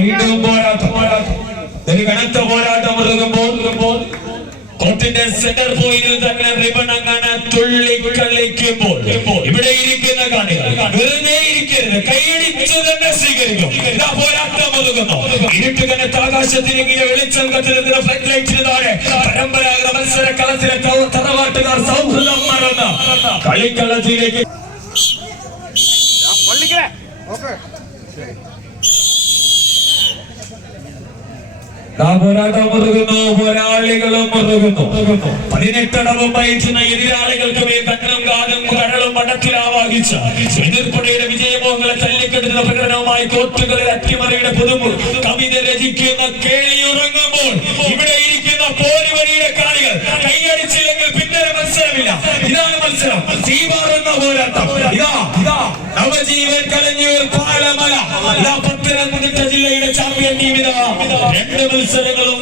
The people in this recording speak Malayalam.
വീണ്ടും പോരാട്ടം ഒരു കനത്ത പോരാട്ടം ഇറങ്ങുമ്പോൾ കോർട്ടിന്റെ സെന്റർ പോയിന്റിൽ തന്നെ റിബൺ അങ്ങനെ തുള്ളി കളിക്കുമ്പോൾ. ഇവിടെ ഇരിക്കുന്ന കാണികൾ. വെറുതെ ഇരിക്കരുത്. കൈയടിച്ചു തന്നെ സ്വീകരിക്കും. ഇതാ പോരാട്ടം ഒതുങ്ങുന്നു ഇരുട്ട് കനത്ത ആകാശത്തിന് വെളിച്ചം കത്തിരുന്ന ഫ്ലഡ് പരമ്പരാഗത മത്സര കളത്തിലെ സൗഹൃദം മറന്ന് കളിക്കളത്തിലേക്ക്. പോരാട്ടം മുറുകുന്നു പോരാളികളും മുറുകുന്നു. പതിനെട്ടടവും വഹിച്ചുന്ന എതിരാളികൾക്ക് മേൽ കണ്ണും കാതും കരളും മടക്കിലാവാഹിച്ച എതിർപ്പടയുടെ വിജയമോഹങ്ങളെ തല്ലിക്കെടുന്ന പ്രകടനവുമായി കോർട്ടുകളിൽ അട്ടിമറിയുടെ പുതുമു കവിത രചിക്കുന്ന കേളിയുറങ്ങുമ്പോൾ ഇവിടെ ഇരിക്കുന്ന പോലിവരിയുടെ കാണികൾ മത്സരമില്ല ഇതാണ് മത്സരം. തീവാറുന്ന പോരാട്ടം. ഇതാ ഇതാ. നവജീവൻ കലഞ്ഞൂർ പാലമല. പത്തനംതിട്ട ജില്ലയുടെ ചാമ്പ്യൻ ടീം ഇതാ. രണ്ട് മത്സരങ്ങളും